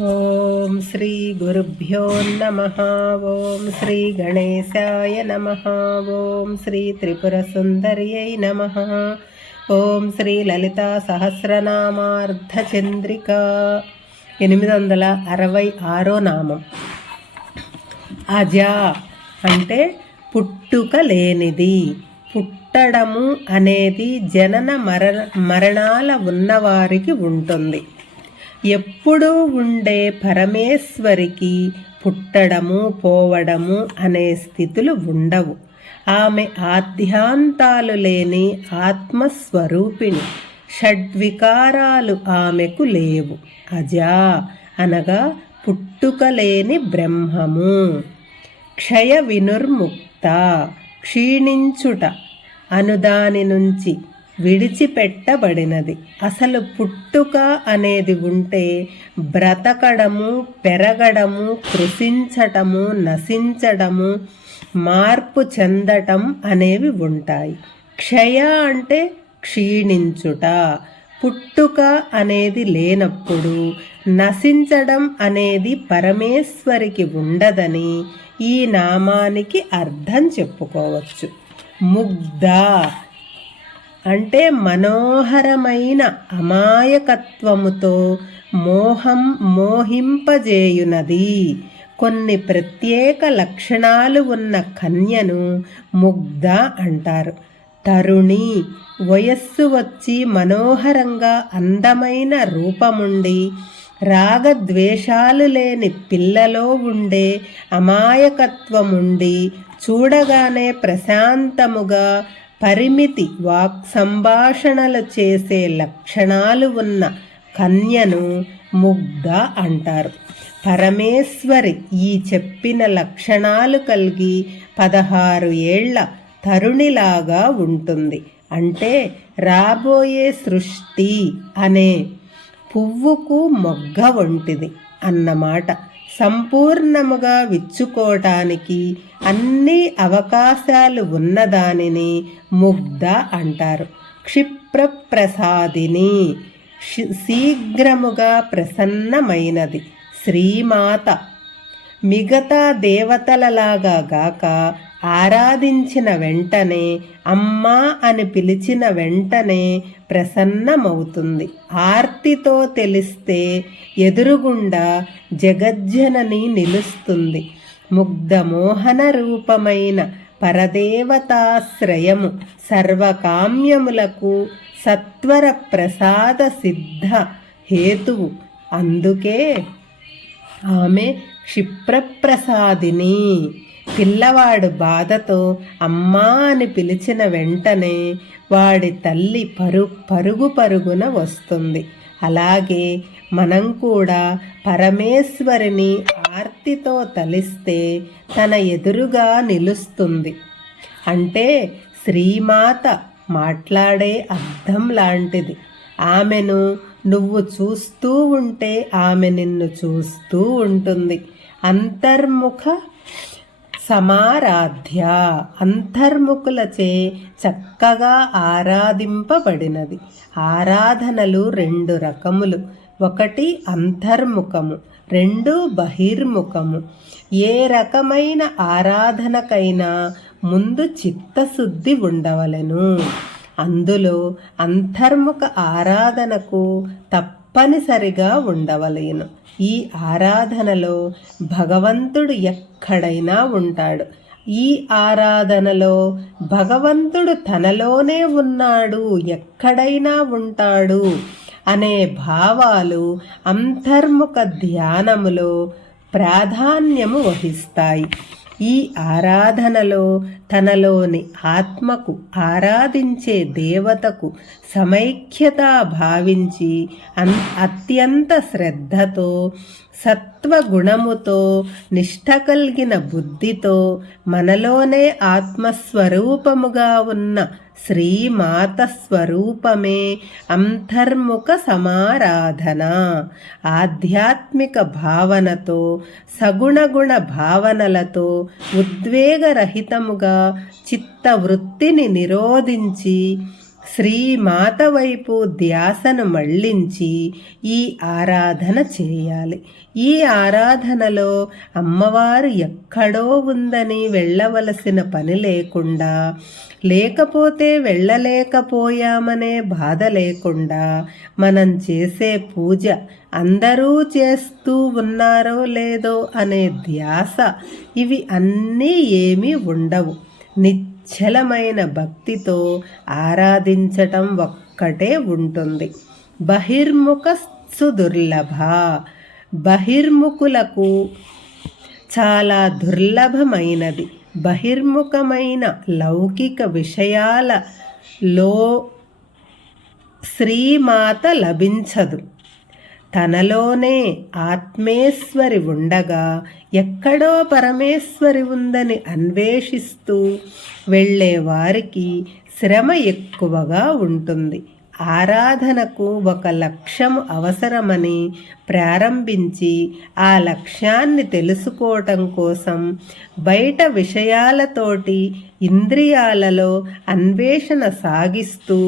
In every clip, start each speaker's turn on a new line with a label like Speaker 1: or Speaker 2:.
Speaker 1: ఓం శ్రీ గురుభ్యో నమ. ఓం శ్రీ గణేశాయ నమ. ఓం శ్రీ త్రిపుర సుందర్యై నమ. ఓం శ్రీ లలిత సహస్రనామార్ధచంద్రిక ఎనిమిది వందల అరవై ఆరో నామం. అజా అంటే పుట్టుక లేనిది. పుట్టడము అనేది జనన మరణ మరణాల ఉన్నవారికి ఉంటుంది. ఎప్పుడూ ఉండే పరమేశ్వరికి పుట్టడము పోవడము అనే స్థితులు ఉండవు. ఆమె ఆద్యాంతాలు లేని ఆత్మస్వరూపిణి. షడ్వికారాలు ఆమెకు లేవు. అజా అనగా పుట్టుకలేని బ్రహ్మము. క్షయ వినుర్ముక్త క్షీణించుట అనుదాని నుంచి విడిచిపెట్టబడినది. అసలు పుట్టుక అనేది ఉంటే బ్రతకడము పెరగడము కృషించటము నశించడము మార్పు చెందటం అనేవి ఉంటాయి. క్షయ అంటే క్షీణించుట. పుట్టుక అనేది లేనప్పుడు నశించడం అనేది పరమేశ్వరికి ఉండదని ఈ నామానికి అర్థం చెప్పుకోవచ్చు. ముగ్ధ అంటే మనోహరమైన అమాయకత్వముతో మోహం మోహింపజేయునది. కొన్ని ప్రత్యేక లక్షణాలు ఉన్న కన్యను ముగ్ధ అంటారు. తరుణి వయస్సు వచ్చి మనోహరంగా అందమైన రూపముండి రాగద్వేషాలు లేని పిల్లలో ఉండే అమాయకత్వముండి చూడగానే ప్రశాంతముగా పరిమితి వాక్ సంభాషణలు చేసే లక్షణాలు ఉన్న కన్యను ముగ్ధ అంటారు. పరమేశ్వరి ఈ చెప్పిన లక్షణాలు కలిగి పదహారు ఏళ్ళ తరుణిలాగా ఉంటుంది. అంటే రాబోయే సృష్టి అనే పువ్వుకు మొగ్గ వంటిది అన్నమాట. సంపూర్ణముగా విచ్చుకోవటానికి అన్ని అవకాశాలు ఉన్నదానిని ముగ్ధ అంటారు. క్షిప్రప్రసాదిని శీఘ్రముగా ప్రసన్నమైనది. శ్రీమాత మిగతా దేవతలలాగా గాక ఆరాధించిన వెంటనే అమ్మా అని పిలిచిన వెంటనే ప్రసన్నమవుతుంది. ఆర్తితో తెలిస్తే ఎదురుగుండా జగజ్జనని నిలుస్తుంది. ముగ్ధమోహన రూపమైన పరదేవతాశ్రయము సర్వకామ్యములకు సత్వర ప్రసాద సిద్ధ హేతువు. అందుకే ఆమె క్షిప్రప్రసాదిని. పిల్లవాడు బాధతో అమ్మా అని పిలిచిన వెంటనే వాడి తల్లి పరు పరుగు పరుగున వస్తుంది. అలాగే మనం కూడా పరమేశ్వరిని ఆర్తితో తలిస్తే తన ఎదురుగా నిలుస్తుంది. అంటే శ్రీమాత మాట్లాడే అర్థం లాంటిది. ఆమెను నువ్వు చూస్తూ ఉంటే ఆమె నిన్ను చూస్తూ ఉంటుంది. అంతర్ముఖ సమారాధ్య అంతర్ముఖులచే చక్కగా ఆరాధింపబడినది. ఆరాధనలు రెండు రకములు. ఒకటి అంతర్ముఖము రెండు బహిర్ముఖము. ఏ రకమైన ఆరాధనకైనా ముందు చిత్తశుద్ధి ఉండవలెను. అందులో అంతర్ముఖ ఆరాధనకు తప్పనిసరిగా ఉండవలేను. ఈ ఆరాధనలో భగవంతుడు ఎక్కడైనా ఉంటాడు. ఈ ఆరాధనలో భగవంతుడు తనలోనే ఉన్నాడు. ఎక్కడైనా ఉంటాడు అనే భావాలు అంతర్ముఖ ధ్యానములో ప్రాధాన్యము వహిస్తాయి. ఈ ఆరాధనలో తనలోని ఆత్మకు ఆరాధించే దేవతకు సమైక్యత భావించి అన్ అత్యంత శ్రద్ధతో సత్వగుణముతో నిష్ట కలిగిన బుద్ధితో మనలోనే ఆత్మస్వరూపముగా ఉన్న శ్రీమాత స్వరూపమే అంతర్ముఖ సమారాధన. ఆధ్యాత్మిక భావనతో సగుణగుణ భావనలతో ఉద్వేగరహితముగా చిత్తవృత్తిని నిరోధించి శ్రీమాత వైపు ధ్యాసను మళ్ళించి ఈ ఆరాధన చేయాలి. ఈ ఆరాధనలో అమ్మవారు ఎక్కడో ఉందని వెళ్ళవలసిన పని లేకుండా లేకపోతే వెళ్ళలేకపోయామనే బాధ లేకుండా మనం చేసే పూజ అందరూ చేస్తూ ఉన్నారో లేదో అనే ధ్యాస ఇవి అన్నీ ఏమీ ఉండవు. నిశ్చలమైన భక్తితో ఆరాధించటం ఒక్కటే ఉంటుంది. బహిర్ముఖ సుదుర్లభ. బహిర్ముఖులకు చాలా దుర్లభమైనది. బహిర్ముఖమైన లౌకిక విషయాలలో శ్రీమాత లభించదు. తనలోనే ఆత్మేశ్వరి ఉండగా ఎక్కడో పరమేశ్వరి ఉందని అన్వేషిస్తూ వెళ్ళేవారికి శ్రమ ఎక్కువగా ఉంటుంది. ఆరాధనకు ఒక లక్ష్యం అవసరమని ప్రారంభించి ఆ లక్ష్యాన్ని తెలుసుకోవటం కోసం బయట విషయాలతోటి ఇంద్రియాలలో అన్వేషణ సాగిస్తూ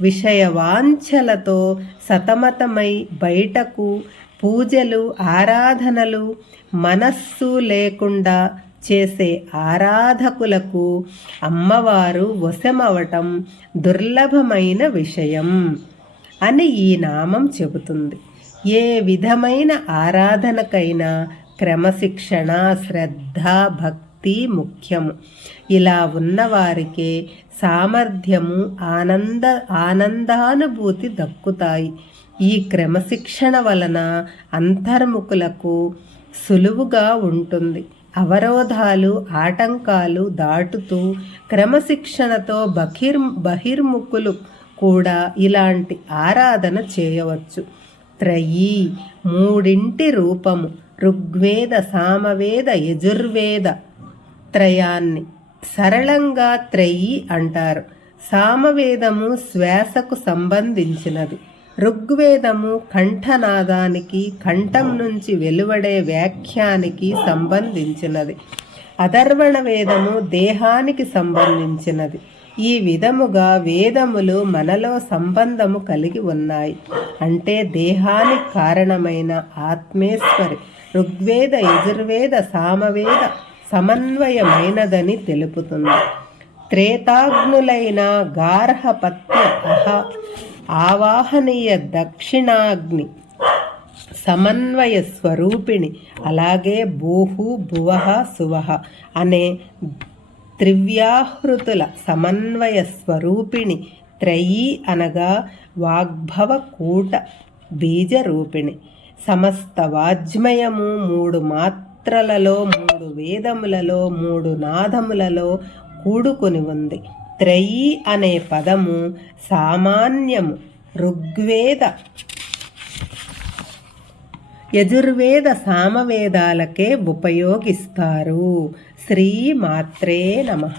Speaker 1: విషయవాంఛలతో సతమతమై బయటకు పూజలు ఆరాధనలు మనస్సు లేకుండా చేసే ఆరాధకులకు అమ్మవారు వశమవటం దుర్లభమైన విషయం అని ఈ నామం చెబుతుంది. ఏ విధమైన ఆరాధనకైనా క్రమశిక్షణ శ్రద్ధ భక్తి ముఖ్యము. ఇలా ఉన్నవారికే సామర్థ్యము ఆనంద ఆనందానుభూతి దక్కుతాయి. ఈ క్రమశిక్షణ వలన అంతర్ముఖులకు సులువుగా ఉంటుంది. అవరోధాలు ఆటంకాలు దాటుతూ క్రమశిక్షణతో బహిర్ బహిర్ముఖులు కూడా ఇలాంటి ఆరాధన చేయవచ్చు. త్రయీ మూడింటి రూపము ఋగ్వేద సామవేద యజుర్వేద త్రయాన్ని సరళంగా త్రయి అంటారు. సామవేదము శ్వాసకు సంబంధించినది. ఋగ్వేదము కంఠనాదానికి కంఠం నుంచి వెలువడే వ్యాఖ్యానికి సంబంధించినది. అధర్వణ వేదము దేహానికి సంబంధించినది. ఈ విధముగా వేదములు మనలో సంబంధము కలిగి ఉన్నాయి. అంటే దేహానికి కారణమైన ఆత్మేశ్వరి ఋగ్వేద యజుర్వేద సామవేద సమన్వయమైనదని తెలుపుతుంది. త్రేతాగ్నులైన గార్హపత్య అహ ఆవాహనీయ దక్షిణాగ్ని సమన్వయ స్వరూపిణి అలాగే భూహు భువహ సువహ అనే త్రివ్యాహృతుల సమన్వయ స్వరూపిణి త్రయీ అనగా వాగ్భవ కూట బీజరూపిణి. సమస్త వాజ్మయము మూడు మాత్రలలో మూడు వేదములలో మూడు నాదములలో కూడుకొని ఉంది. త్రయీ అనే పదము సామాన్యము. ఋగ్వేద యజుర్వేద సామవేదాలకే ఉపయోగిస్తారు. శ్రీమాత్రే నమ.